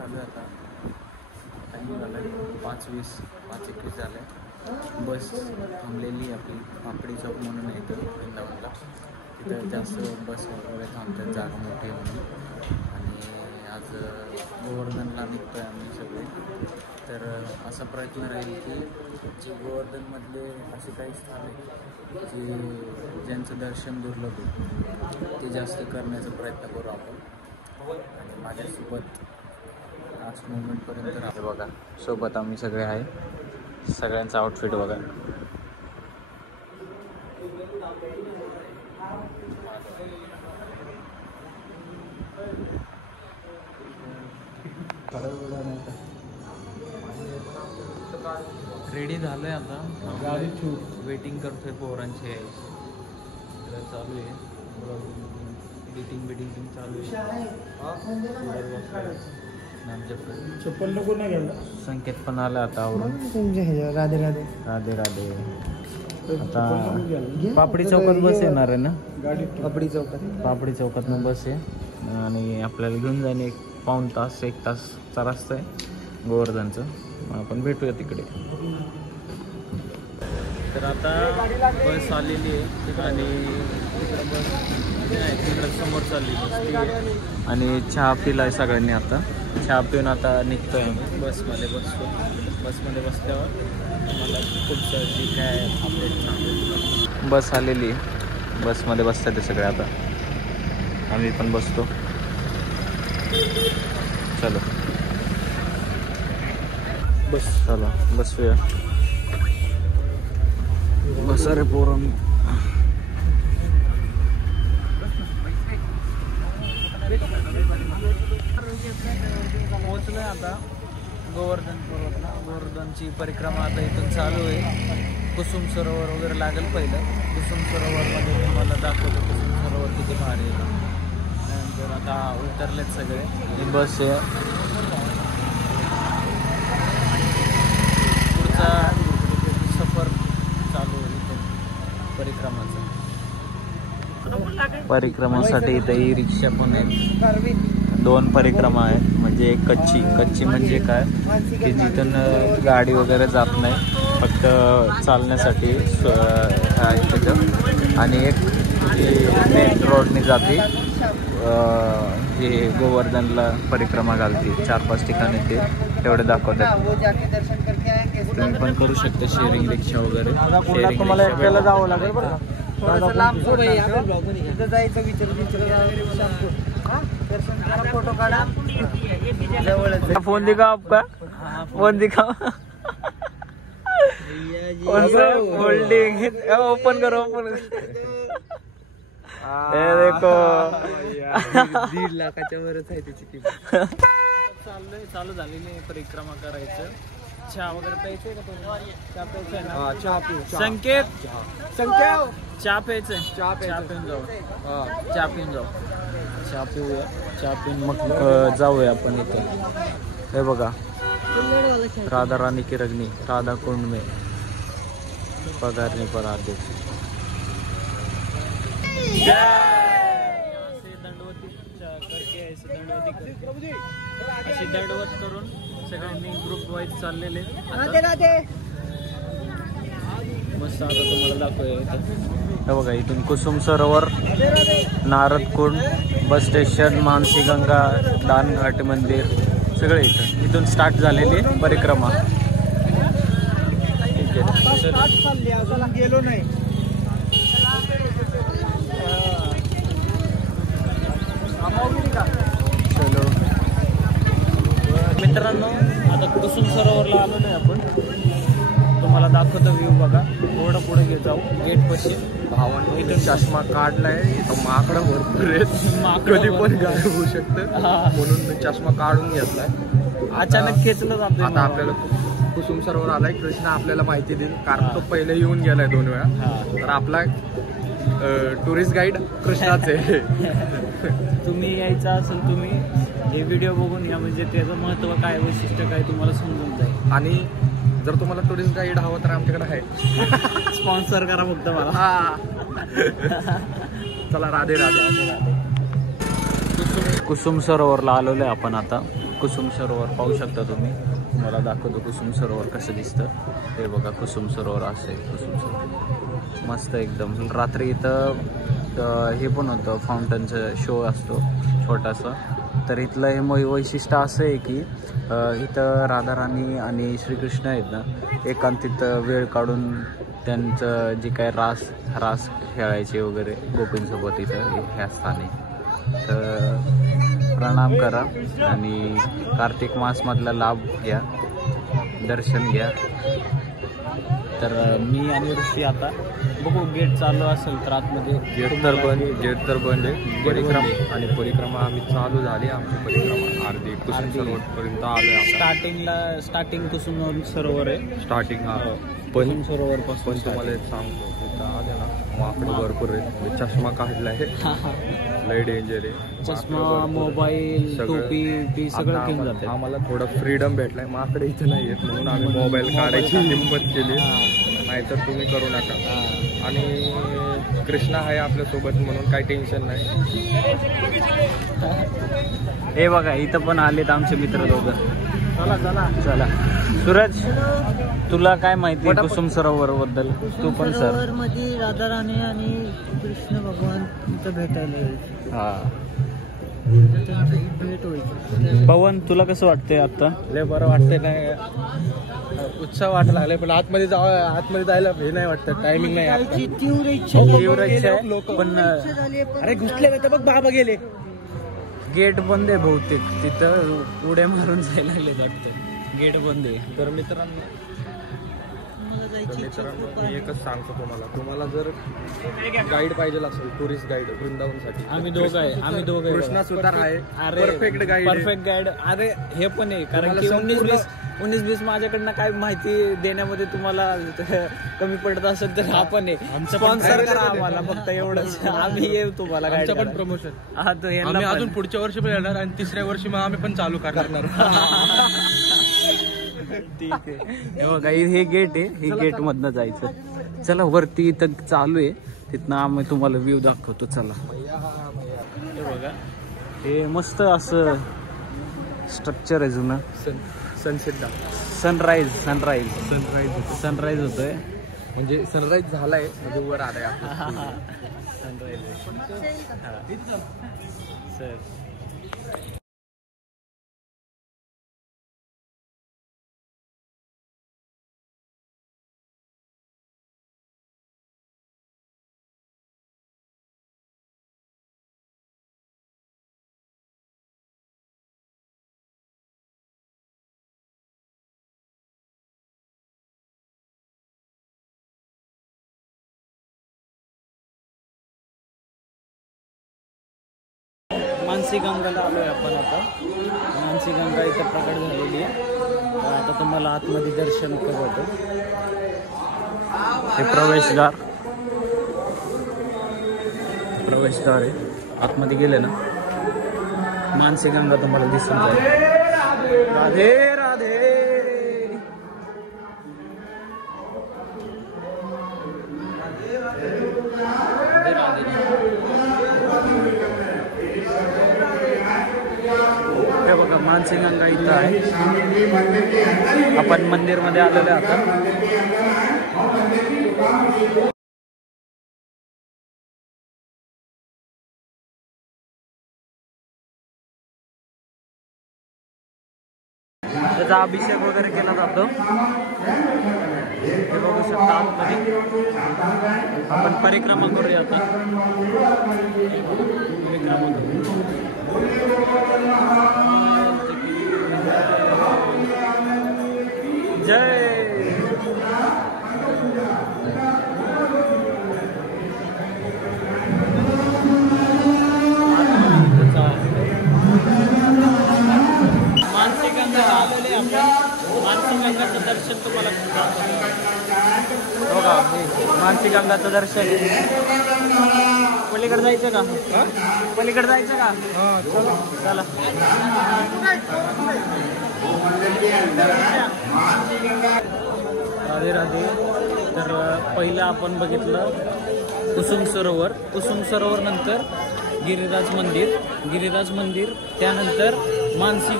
झालं आता टाईम झाला 5:20 5:21 झालं. बस थांबलेली आपली पापडी चौक म्हणून आहे इथं वृंदावनला. तिथं जास्त बस वगैरे थांबतात, जागा मोठी आहे म्हणून. आणि आज गोवर्धनला निघतो आहे आम्ही सगळे. तर असा प्रयत्न राहील की जे गोवर्धनमधले असे काही स्थान आहे जे ज्यांचं दर्शन दुर्लभ आहे ते जास्त करण्याचा प्रयत्न करू आपण. आणि माझ्यासोबत लास्ट मोमेंटपर्यंत राहते बघा. सोबत आम्ही सगळे आहे. सगळ्यांचा आउटफिट बघा. रेडी झालंय आता. वेटिंग करतोय पोरांची यायची. चालू आहे बिटिंग चालू आहे. चप्पल नको नाही घ्यायला. संकेत पण आला आता आवरून. राधे राधे राधे राधे. आता पापडी चौकात बस येणार आहे ना. पापडी चौकातनं बस आहे आणि आपल्याला घेऊन जाणे 1 तास 1 तासचा रस्ता आहे गोवर्धनचं. आपण भेटूया तिकडे. तर आता बस आलेली आहे आणि तिकडं बस नाही, तिकडं समोर चालली बस. आणि चहा पिला आहे सगळ्यांनी. आता चहा पिऊन आता निघतो आहे आम्ही. बसमध्ये बसतो. बसमध्ये बसल्यावर मला पुढचं जे काय अपडेट सांगतो. बस आलेली आहे. बसमध्ये बसतात ते सगळे. आता आम्ही पण बसतो. चलो बस. चला बसूया. बसा रे पोरं. पोहोचलोय आता गोवर्धनपूरला. गोवर्धनची परिक्रमा आता इथून चालू आहे. कुसुम सरोवर वगैरे लागेल पहिलं. कुसुम सरोवरमध्ये तुम्हाला दाखवतो कुसुम सरोवर किती भारी आहे. त्यानंतर आता उतरलेत सगळे. ही बस आहे. पुढचा सफर चालू आहे इथून परिक्रमाचा. परिक्रमासाठी इथं ई रिक्षा पण आहे. 2 परिक्रमा आहेत. म्हणजे एक कच्ची म्हणजे काय की जिथून गाडी वगैरे जात नाही, फक्त चालण्यासाठी आहे तिथं. आणि एक जी मेन रोडने जाते जे गोवर्धनला परिक्रमा घालते. 4-5 ठिकाणी ते तेवढे दाखवतात. तुम्ही पण करू शकता शेअरिंग रिक्षा वगैरे. तुम्हाला एकट्याला जावं लागेल बरं. फोटो काढा. फोन दिखाओ आपका. फोन दिखाओ. होल्डिंग ओपन करो. देखो 1.5 लाखाच्या वरच आहे त्याची किंमत. चालू झालेली परिक्रमा करायचं. चहा वगैरे प्यायचंय का तुम्ही? चहा प्यायचंय ना. चहा पिऊ. संकेत चहा प्यायचंय. चहा पिऊन जाऊ. चहा पिऊन जाऊ. चहा पिऊया. चहा पिऊन मग जाऊया आपण इथं. हे बघा राधा रानी की रगनी राधा कुंड में पगारने पर अध्यक्ष. अशी दंडवत करून सगळ्यांनी ग्रुप वाईज चाललेले. मस्त आता तुम्हाला दाखवूया. हे बघा इथून कुसुम सरोवर, नारद कुंड, बस स्टेशन, मानसी गंगा, दानघाट मंदिर सगळे इथून स्टार्ट झालेली परिक्रमा. ठीक आहे. गेलो नाही. चलो मित्रांनो, आता कुसुम सरोवरला आलो नाही आपण. तुम्हाला दाखवतो व्ह्यू बघा. थोडं पुढे घेत जाऊ गेट पाशी. भावांनो इथून चष्मा काढलाय. इथं माकडं भरपूर आहेत. कधी पण गायब होऊ शकतं म्हणून चष्मा काढून घेतलाय. अचानक खेचलं जातं. आता आपल्याला कुसुम सरोवर आलाय. कृष्ण आपल्याला माहिती देईल कारण तो पहिले येऊन गेलाय 2 वेळा. तर आपला टुरिस्ट गाईड कृष्णाच आहे. तुम्ही यायचं असेल तुम्ही हे व्हिडिओ बघून या. म्हणजे त्याचं महत्त्व काय, वैशिष्ट्य काय तुम्हाला समजून जाईल. आणि जर तुम्हाला टुरिस्ट गाईड हवं तर आमच्याकडे आहे. स्पॉन्सर करा फक्त मला. चला राधे राधे. कुसुम सरोवरला आलेलो आहे आपण आता. कुसुम सरोवर पाहू शकता तुम्ही. मला दाखवतो कुसुम सरोवर कसं दिसतं. हे बघा कुसुम सरोवर असं आहे. कुसुम सरोवर मस्त एकदम. रात्री इथं हे पण होतं, फाउंटनचं शो असतो छोटासा. तर इथलं हे वैशिष्ट्य असं आहे की इथं राधाराणी आणि श्रीकृष्ण आहेत ना, एकांतित वेळ काढून त्यांचं जे काय रास खेळायचे वगैरे गोपींसोबत इथं ह्या स्थानी. तर प्रणाम करा आणि कार्तिक मासमधला लाभ घ्या, दर्शन घ्या. तर मी आणि ऋषी आता बघू, गेट चालू असेल तर आतमध्ये. गेट तर बंद आहे. परिक्रमा आणि परिक्रमा आम्ही चालू झाली. आमची परिक्रमा अर्धी कुसुम सरोवरपर्यंत आलो. स्टार्टिंग कुसुम सरोवर आहे. स्टार्टिंग कुसुम सरोवर पासून पण तुम्हाला एक सांगतो, तिथं आले ना माकडं भरपूर आहे. चष्मा काढला आहे, लय डेंजर आहे. चष्मा, मोबाईल, टोपी सगळं घेऊन जाते. आम्हाला थोडं फ्रीडम भेटलाय. माकडे इथं नाही येत म्हणून आम्ही मोबाईल काढायची हिंमत केली, नाहीतर तुम्ही करू नका. आणि कृष्णा आहे आपल्यासोबत म्हणून काही टेन्शन नाही. हे बघा इथं पण आलेत आमचे मित्र दोघं. चला सूरज, तुला काय माहिती कुसुम सरोवर बद्दल? तू पण सर. मध्ये राधाराणी आणि कृष्ण भगवान इथं भेटायला यायचे. हा, त्यांची भेट व्हायची. पवन तुला कसं वाटतंय आता? लय बरं वाटतंय. नाही उत्साह वाटायला लागलाय, पण आतमध्ये जायला हे नाही वाटतं. टायमिंग नाही. जायची तीव्र इच्छा आहे. पण झाली. अरे घुसले बघ, बाबा गेले. गेट बंद आहे बहुतेक. तिथं उड्या मारून जायला लागले वाटतं. गेट बंद आहे. तर मित्रांनो मी एकच सांगतो तुम्हाला जर गाईड पाहिजे असेल, टुरिस्ट गाईड वृंदावनसाठी, आम्ही दोघं आहे. कृष्णा सुतार आहे. Perfect guide. अरे हे पण आहे, कारण की 19-20 माझ्याकडनं काय माहिती देण्यामध्ये तुम्हाला कमी पडत असेल तर आपण आहे. स्पॉन्सर करा आम्हाला, फक्त एवढंच. आम्ही येऊ तुम्हाला गाईड पण प्रमोशन. हा, तर आम्ही अजून पुढच्या वर्षी पण येणार आणि तिसऱ्या वर्षी मग आम्ही पण चालू करणार. ठीक आहे. हे बघा हे गेट आहे. हे गेट मधनं जायचं. चला वरती इथं चालू आहे, तिथनं आम्ही तुम्हाला व्ह्यू दाखवतो. चला. हे बघा हे मस्त असं स्ट्रक्चर आहे जुनं. सनराईज होतोय. म्हणजे सनराईज झालाय, म्हणजे वर आलाय. सर मानसी गंगाला आलोय आपण आता. मानसी गंगा इथं प्रकट झालेली आहे. आता तुम्हाला आतमध्ये दर्शन करतो. हे प्रवेशद्वार आहे. आतमध्ये गेले ना मानसी गंगा तुम्हाला दिसून जाईल. राधे राधे. हे बघा मानसी गंगा इथं आहे. आपण मंदिरमध्ये आलेलो आता. त्याचा अभिषेक वगैरे केला जातो. हे बघू शकता आतमध्ये. आपण परिक्रमा करूया आता. जय. मानसी गंगा आलेले आपण. मानसी गंगाचं दर्शन तुम्हाला बघा. मानसी गंगाचं दर्शन. पलीकडे जायचं का? पलीकडे जायचं का? चला. राधे राधे. तर पहिलं आपण बघितलं कुसुम सरोवर नंतर गिरिराज मंदिर, त्यानंतर मानसी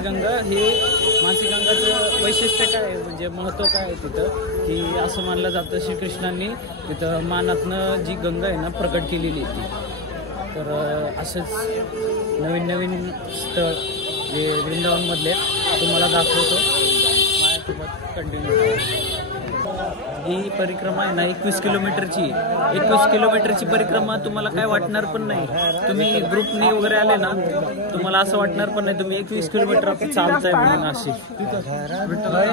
गंगा हे मानसी गंगाचं वैशिष्ट्य काय आहे म्हणजे महत्त्व काय आहे तिथं की असं मानलं जातं श्रीकृष्णांनी तिथं मानातनं जी गंगा आहे ना प्रकट केलेली आहे ती. तर असंच नवीन स्थळ जे वृंदावनमधले तुम्हाला दाखवतो माझ्यासोबत कंटिन्यू. ही परिक्रमा आहे ना 21 किलोमीटरची 21 किलोमीटरची परिक्रमा तुम्हाला काय वाटणार पण नाही. तुम्ही ग्रुपनी वगैरे आले ना तुम्हाला असं वाटणार पण नाही तुम्ही 21 किलोमीटर आपण चालताय म्हणून अशी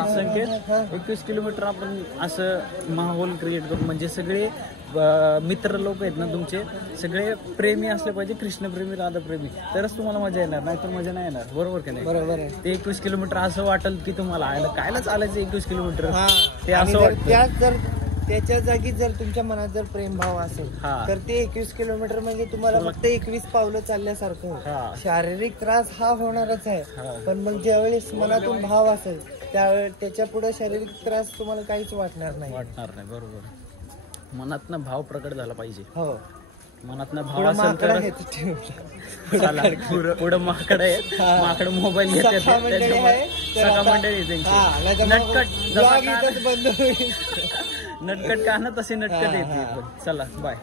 संकेत 21 किलोमीटर आपण असं माहोल क्रिएट करू म्हणजे सगळे मित्र लोक आहेत ना तुमचे सगळे प्रेमी असले पाहिजे कृष्णप्रेमी राधाप्रेमी तरच तुम्हाला मजा येणार नाही तर मजा नाही येणार. बरोबर की नाही? बरोबर आहे. ते 21 किलोमीटर असं वाटेल की तुम्हाला कायला चालायचं 21 किलोमीटर ते आणि असं जर वाटतं. जर त्याच्या जागी जर तुमच्या मनात जर प्रेम भाव असेल हा. तर ते 21 किलोमीटर म्हणजे तुम्हाला फक्त 21 पावलं चालल्यासारखं. हा. शारीरिक त्रास हा होणारच हा. आहे पण मग ज्यावेळेस मनातून भाव असेल त्यावेळेस त्याच्या पुढे शारीरिक त्रास तुम्हाला काहीच वाटणार नाही. बरोबर. मनातनं भाव प्रकट झाला पाहिजे. हो मनातनं भाव पुढं असेल माकडं तर आहेत. चला पुढं माकड आहेत माकड मोबाईल घेतात सखा मंडळी त्याच्यामुळे आहे, तर सखा आता- मंडळी त्यांची हा, नाहीतर मग नटकट जसा vlog का इथंच बंद होईल. नटकट का ना तशी नटकट हा, येते. हा. चला बाय.